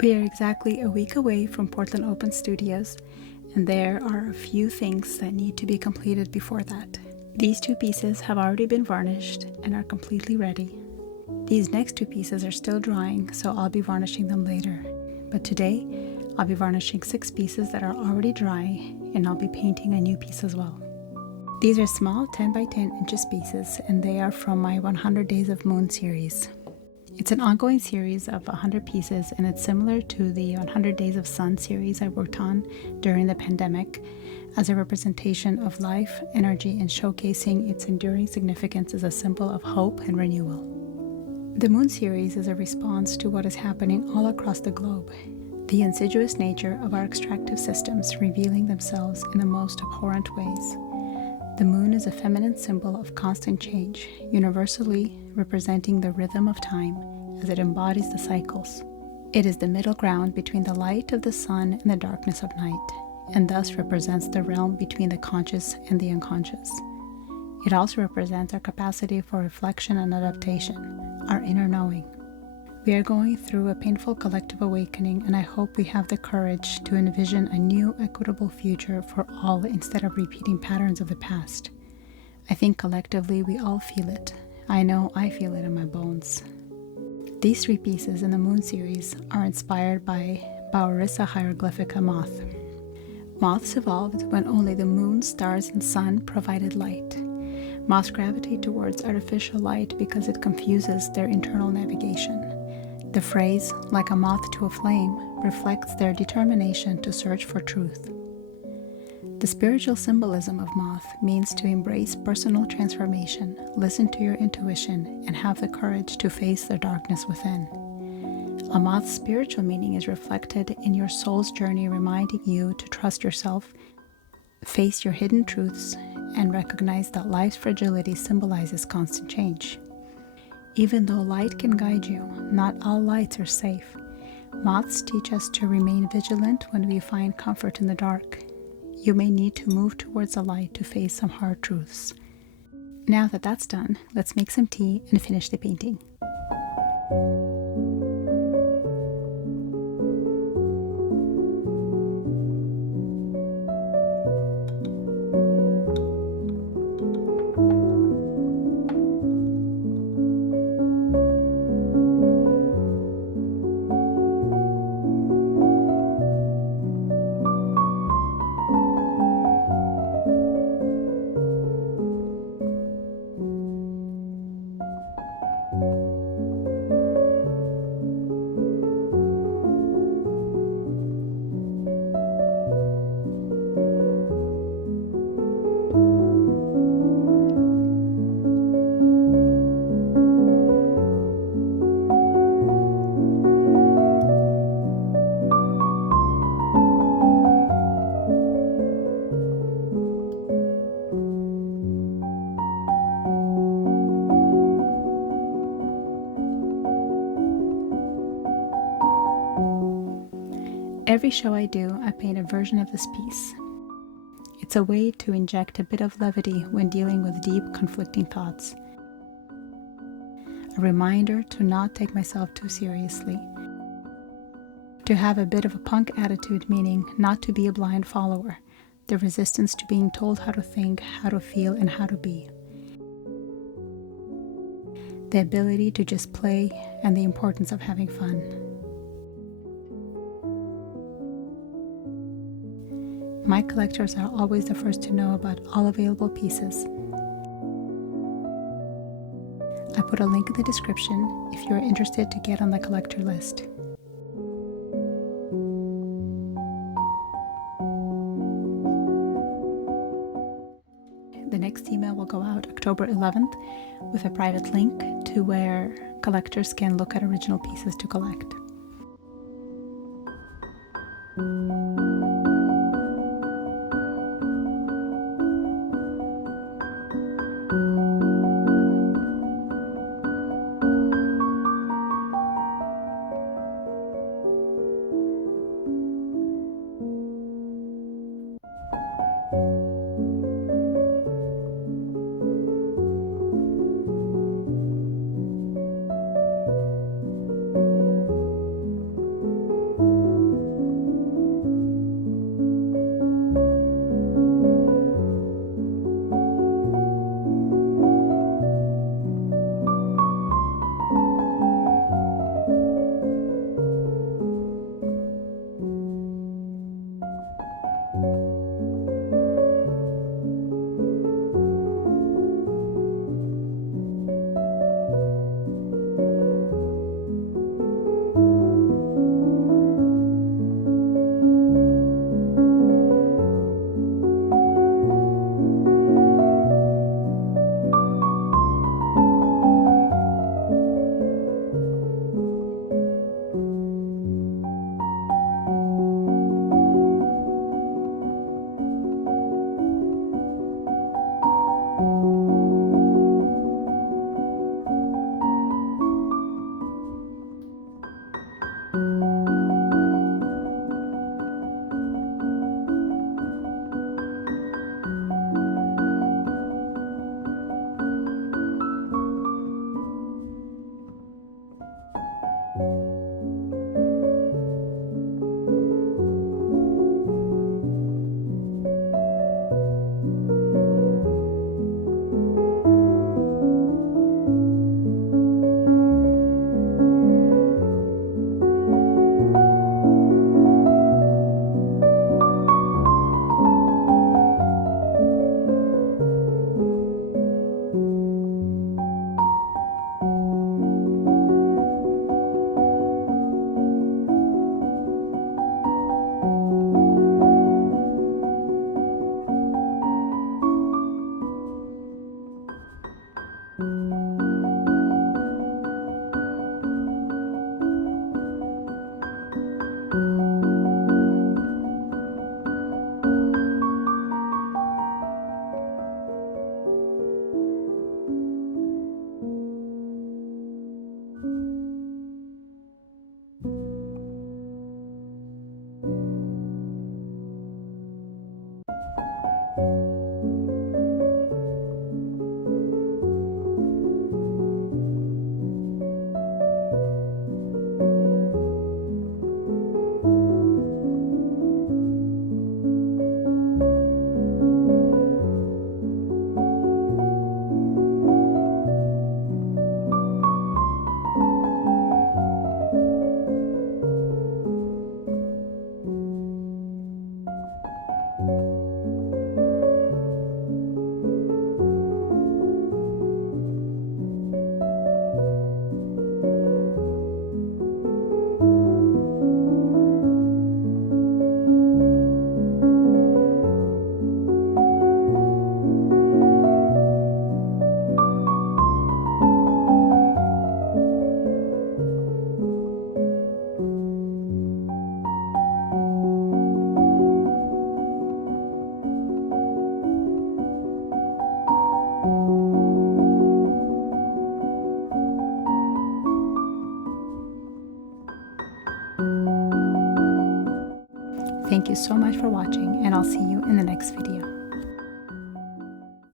We are exactly a week away from Portland Open Studios, and there are a few things that need to be completed before that. These 2 pieces have already been varnished and are completely ready. These next 2 pieces are still drying, so I'll be varnishing them later. But today, I'll be varnishing 6 pieces that are already dry, and I'll be painting a new piece as well. These are small 10 by 10 inches pieces, and they are from my 100 Days of Moon series. It's an ongoing series of 100 pieces, and it's similar to the 100 Days of Sun series I worked on during the pandemic as a representation of life, energy, and showcasing its enduring significance as a symbol of hope and renewal. The Moon series is a response to what is happening all across the globe, the insidious nature of our extractive systems revealing themselves in the most abhorrent ways. The moon is a feminine symbol of constant change, universally representing the rhythm of time as it embodies the cycles. It is the middle ground between the light of the sun and the darkness of night, and thus represents the realm between the conscious and the unconscious. It also represents our capacity for reflection and adaptation, our inner knowing. We are going through a painful collective awakening, and I hope we have the courage to envision a new, equitable future for all instead of repeating patterns of the past. I think collectively we all feel it. I know I feel it in my bones. These 3 pieces in the Moon series are inspired by Baurissa hieroglyphica moth. Moths evolved when only the moon, stars, and sun provided light. Moths gravitate towards artificial light because it confuses their internal navigation. The phrase, like a moth to a flame, reflects their determination to search for truth. The spiritual symbolism of moth means to embrace personal transformation, listen to your intuition, and have the courage to face the darkness within. A moth's spiritual meaning is reflected in your soul's journey, reminding you to trust yourself, face your hidden truths, and recognize that life's fragility symbolizes constant change. Even though light can guide you, not all lights are safe. Moths teach us to remain vigilant when we find comfort in the dark. You may need to move towards the light to face some hard truths. Now that that's done, let's make some tea and finish the painting. Every show I do, I paint a version of this piece. It's a way to inject a bit of levity when dealing with deep, conflicting thoughts. A reminder to not take myself too seriously. To have a bit of a punk attitude, meaning not to be a blind follower. The resistance to being told how to think, how to feel, and how to be. The ability to just play and the importance of having fun. My collectors are always the first to know about all available pieces. I put a link in the description if you are interested to get on the collector list. The next email will go out October 11th with a private link to where collectors can look at original pieces to collect. Thank you so much for watching, and I'll see you in the next video.